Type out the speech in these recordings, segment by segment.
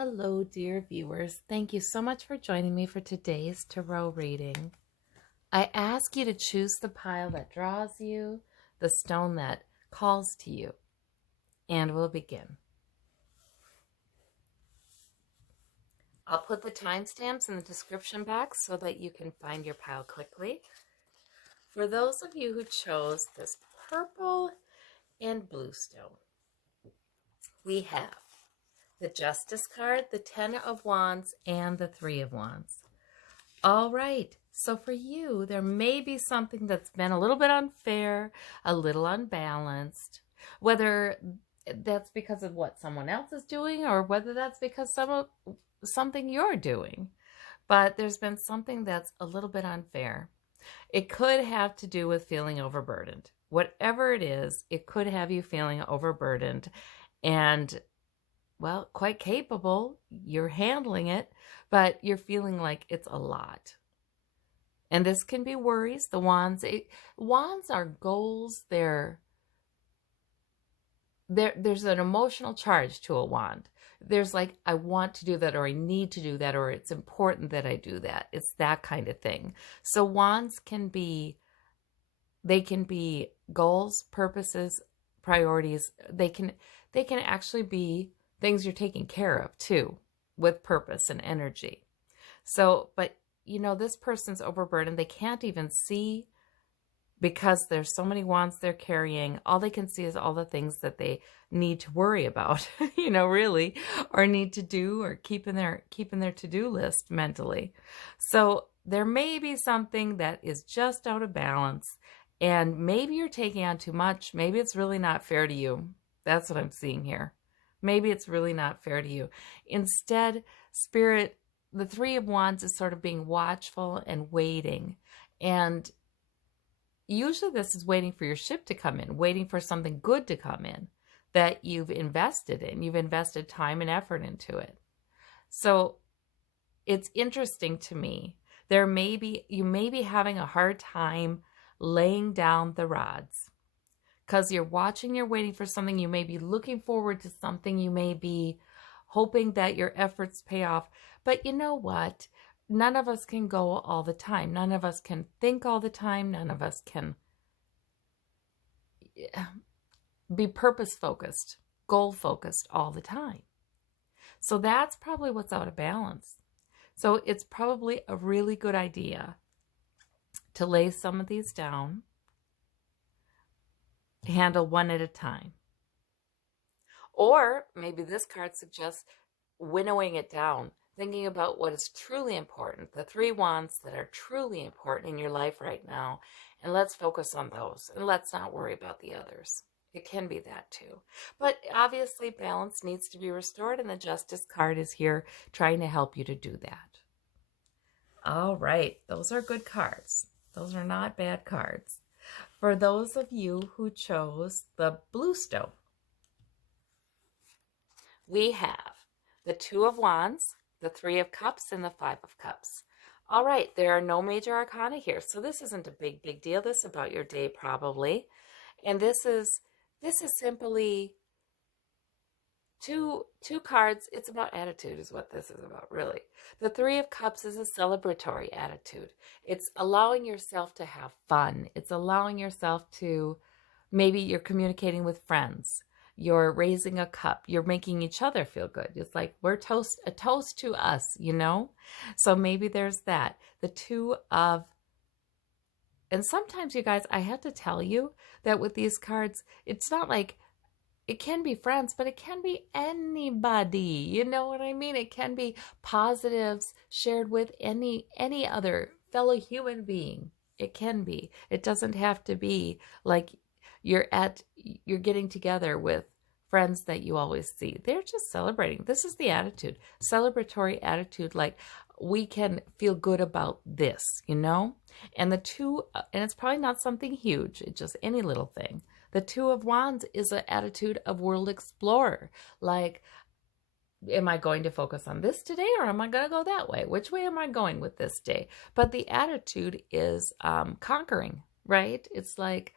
Hello, dear viewers. Thank you so much for joining me for today's tarot reading. I ask you to choose the pile that draws you, the stone that calls to you, and we'll begin. I'll put the timestamps in the description box so that you can find your pile quickly. For those of you who chose this purple and blue stone, we have the Justice card, the Ten of Wands, and the Three of Wands. All right, so for you, there may be something that's been a little bit unfair, a little unbalanced, whether that's because of what someone else is doing or whether that's because something you're doing. But there's been something that's a little bit unfair. It could have to do with feeling overburdened. Whatever it is, it could have you feeling overburdened and, well, quite capable. You're handling it, but you're feeling like it's a lot. And this can be worries. The wands, wands are goals. There's an emotional charge to a wand. There's like, I want to do that, or I need to do that, or it's important that I do that. It's that kind of thing. So wands can be goals, purposes, priorities. They can actually be things you're taking care of too, with purpose and energy. So, but you know, this person's overburdened. They can't even see because there's so many wands they're carrying. All they can see is all the things that they need to worry about, you know, really, or need to do, or keep in their to-do list mentally. So there may be something that is just out of balance, and maybe you're taking on too much. Maybe it's really not fair to you. That's what I'm seeing here. Maybe it's really not fair to you. Instead, Spirit, the Three of Wands is sort of being watchful and waiting. And usually this is waiting for your ship to come in, waiting for something good to come in that you've invested in. You've invested time and effort into it. So it's interesting to me. You may be having a hard time laying down the rods because you're watching, you're waiting for something. You may be looking forward to something. You may be hoping that your efforts pay off. But you know what? None of us can go all the time. None of us can think all the time. None of us can be purpose-focused, goal-focused all the time. So that's probably what's out of balance. So it's probably a really good idea to lay some of these down, handle one at a time. Or maybe this card suggests winnowing it down, thinking about what is truly important, the three wands that are truly important in your life right now, and let's focus on those, and let's not worry about the others. It can be that too. But obviously balance needs to be restored, and the Justice card is here trying to help you to do that. All right, those are good cards. Those are not bad cards. For those of you who chose the blue stone, we have the Two of Wands, the Three of Cups, and the Five of Cups. All right, there are no major arcana here, so this isn't a big deal. This is about your day probably. And this is simply two cards. It's about attitude is what this is about, really. The Three of Cups is a celebratory attitude. It's allowing yourself to have fun. It's allowing yourself to, maybe you're communicating with friends. You're raising a cup. You're making each other feel good. It's like a toast to us, you know? So maybe there's that. The Two of, and sometimes you guys, I have to tell you that with these cards, it's not like, it can be friends, but it can be anybody. You know what I mean? It can be positives shared with any other fellow human being. It can be. It doesn't have to be like you're getting together with friends that you always see. They're just celebrating. This is the attitude. Celebratory attitude, like we can feel good about this, you know? And the two, and it's probably not something huge. It's just any little thing. The Two of Wands is an attitude of world explorer. Like, am I going to focus on this today, or am I going to go that way? Which way am I going with this day? But the attitude is conquering, right? It's like,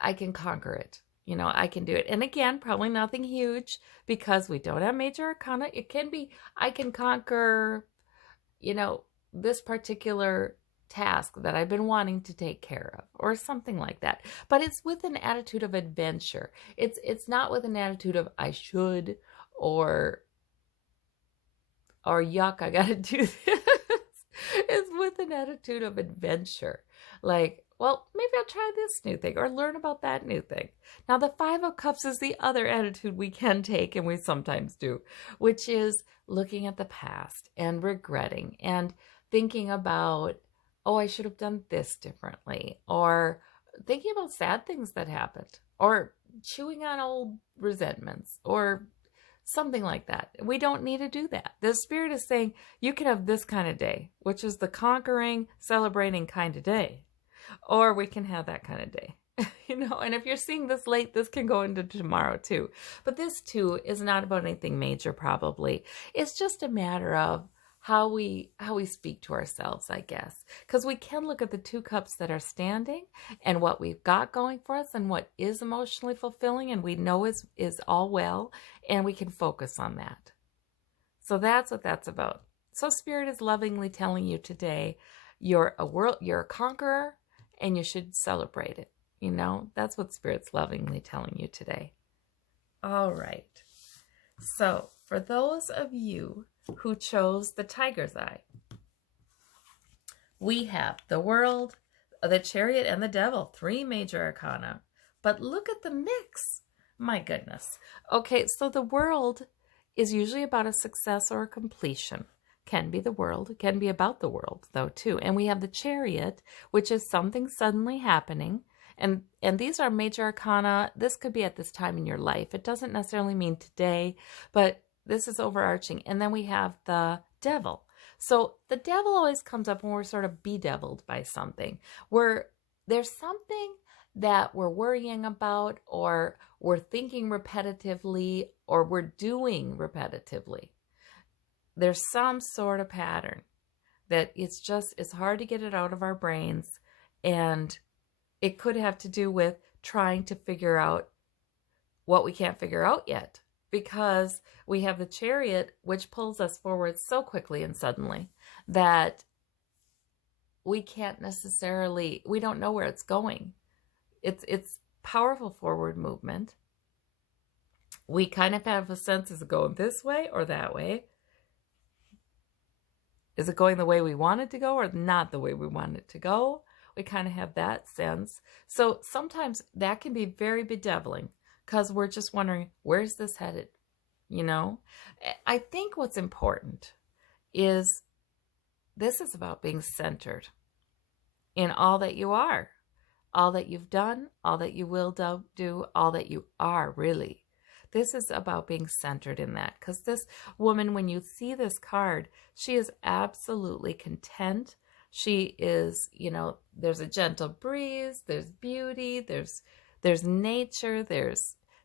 I can conquer it. You know, I can do it. And again, probably nothing huge because we don't have major arcana. It can be, I can conquer, you know, this particular task that I've been wanting to take care of or something like that. But it's with an attitude of adventure. It's not with an attitude of I should or yuck, I got to do this. It's with an attitude of adventure. Like, well, maybe I'll try this new thing or learn about that new thing. Now, the Five of Cups is the other attitude we can take, and we sometimes do, which is looking at the past and regretting and thinking about, oh, I should have done this differently, or thinking about sad things that happened, or chewing on old resentments, or something like that. We don't need to do that. The Spirit is saying you can have this kind of day, which is the conquering, celebrating kind of day. Or we can have that kind of day, you know, and if you're seeing this late, this can go into tomorrow too. But this too is not about anything major, probably. It's just a matter of how we speak to ourselves, I guess, because we can look at the two cups that are standing and what we've got going for us and what is emotionally fulfilling and we know is all well, and we can focus on that. So that's what that's about. So Spirit is lovingly telling you today, you're a conqueror, and you should celebrate it. You know, that's what Spirit's lovingly telling you today. All right. So for those of you who chose the Tiger's Eye, we have the World, the Chariot, and the Devil, 3 major arcana. But look at the mix. My goodness. Okay, so the World is usually about a success or a completion. Can be the world, can be about the world though too. And we have the Chariot, which is something suddenly happening. And these are major arcana. This could be at this time in your life. It doesn't necessarily mean today, but this is overarching. And then we have the Devil. So the Devil always comes up when we're sort of bedeviled by something. There's something that we're worrying about, or we're thinking repetitively, or we're doing repetitively. There's some sort of pattern that it's hard to get it out of our brains. And it could have to do with trying to figure out what we can't figure out yet, because we have the Chariot, which pulls us forward so quickly and suddenly that we can't necessarily, we don't know where it's going. It's powerful forward movement. We kind of have a sense, is it going this way or that way? Is it going the way we want it to go or not the way we want it to go? We kind of have that sense. So sometimes that can be very bedeviling because we're just wondering, where's this headed? You know, I think what's important is this is about being centered in all that you are, all that you've done, all that you will do, all that you are really. This is about being centered in that, because this woman, when you see this card, she is absolutely content. She is, you know, there's a gentle breeze, there's beauty, there's nature,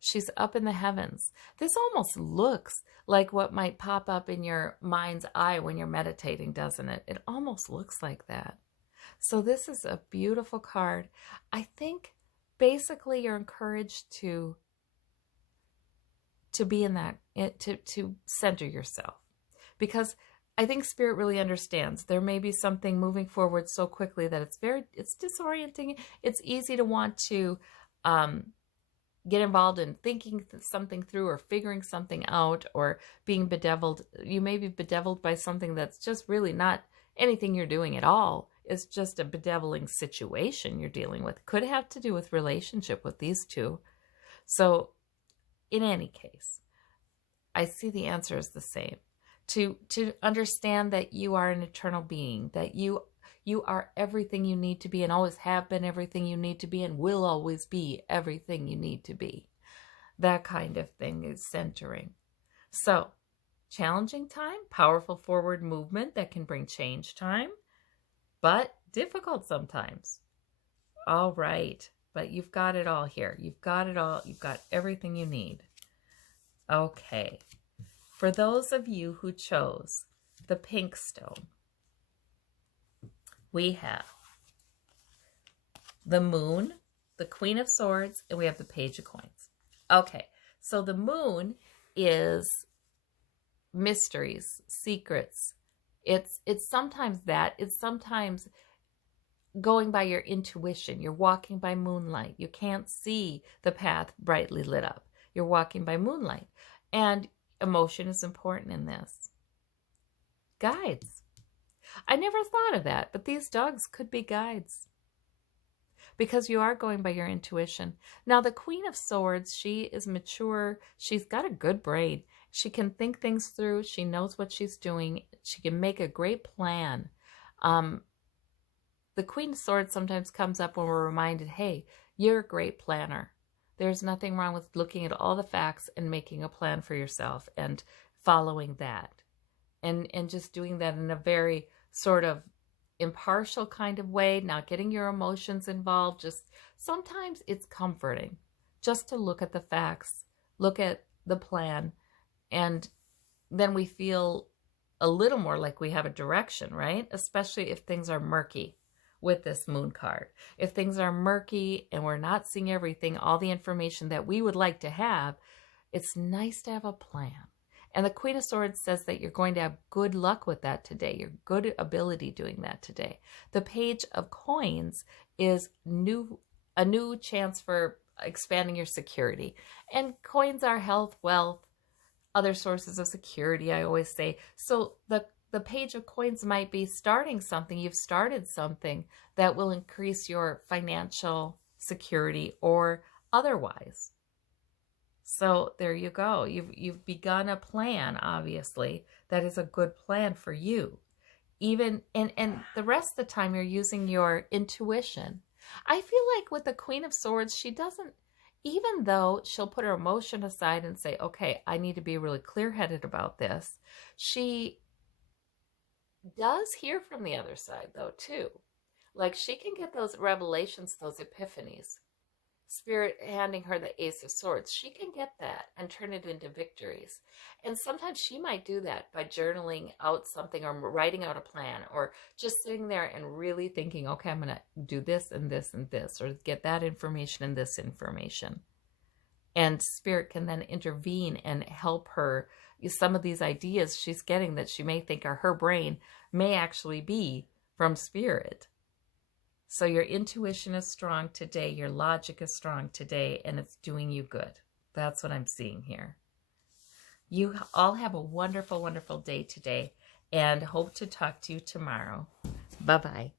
she's up in the heavens. This almost looks like what might pop up in your mind's eye when you're meditating, doesn't it? It almost looks like that. So this is a beautiful card. I think basically you're encouraged to be in that, to center yourself, because I think Spirit really understands there may be something moving forward so quickly that it's disorienting. It's easy to want to get involved in thinking something through or figuring something out or being bedeviled. You may be bedeviled by something that's just really not anything you're doing at all. It's just a bedeviling situation you're dealing with. Could have to do with relationship with these two. So in any case, I see the answer is the same. To understand that you are an eternal being, that you are everything you need to be and always have been everything you need to be and will always be everything you need to be. That kind of thing is centering. So, challenging time, powerful forward movement that can bring change time, but difficult sometimes. All right. But you've got it all here. You've got it all. You've got everything you need. Okay. For those of you who chose the pink stone, we have the moon, the Queen of Swords, and we have the Page of Coins. Okay, so the Moon is mysteries, secrets. It's sometimes that. It's sometimes going by your intuition. You're walking by moonlight. You can't see the path brightly lit up. You're walking by moonlight. And emotion is important in this. Guides. I never thought of that, but these dogs could be guides because you are going by your intuition. Now, the Queen of Swords, she is mature. She's got a good brain. She can think things through. She knows what she's doing. She can make a great plan. The Queen of Swords sometimes comes up when we're reminded, hey, you're a great planner. There's nothing wrong with looking at all the facts and making a plan for yourself and following that. And just doing that in a very sort of impartial kind of way, not getting your emotions involved. Just sometimes it's comforting just to look at the facts, look at the plan, and then we feel a little more like we have a direction, right? Especially if things are murky with this Moon card. If things are murky and we're not seeing everything, all the information that we would like to have, it's nice to have a plan. And the Queen of Swords says that you're going to have good luck with that today. Your good ability doing that today. The Page of Coins is a new chance for expanding your security. And coins are health, wealth, other sources of security, I always say. So the Page of Coins might be starting something. You've started something that will increase your financial security or otherwise. So there you go. You've begun a plan, obviously, that is a good plan for you. Even and the rest of the time you're using your intuition. I feel like with the Queen of Swords, she doesn't, even though she'll put her emotion aside and say, okay, I need to be really clear-headed about this, she does hear from the other side, though, too. Like, she can get those revelations, those epiphanies. Spirit handing her the Ace of Swords, she can get that and turn it into victories. And sometimes she might do that by journaling out something or writing out a plan or just sitting there and really thinking, okay, I'm going to do this and this and this, or get that information and this information. And Spirit can then intervene and help her. Some of these ideas she's getting that she may think are her brain may actually be from Spirit. So your intuition is strong today, your logic is strong today, and it's doing you good. That's what I'm seeing here. You all have a wonderful, wonderful day today, and hope to talk to you tomorrow. Bye-bye.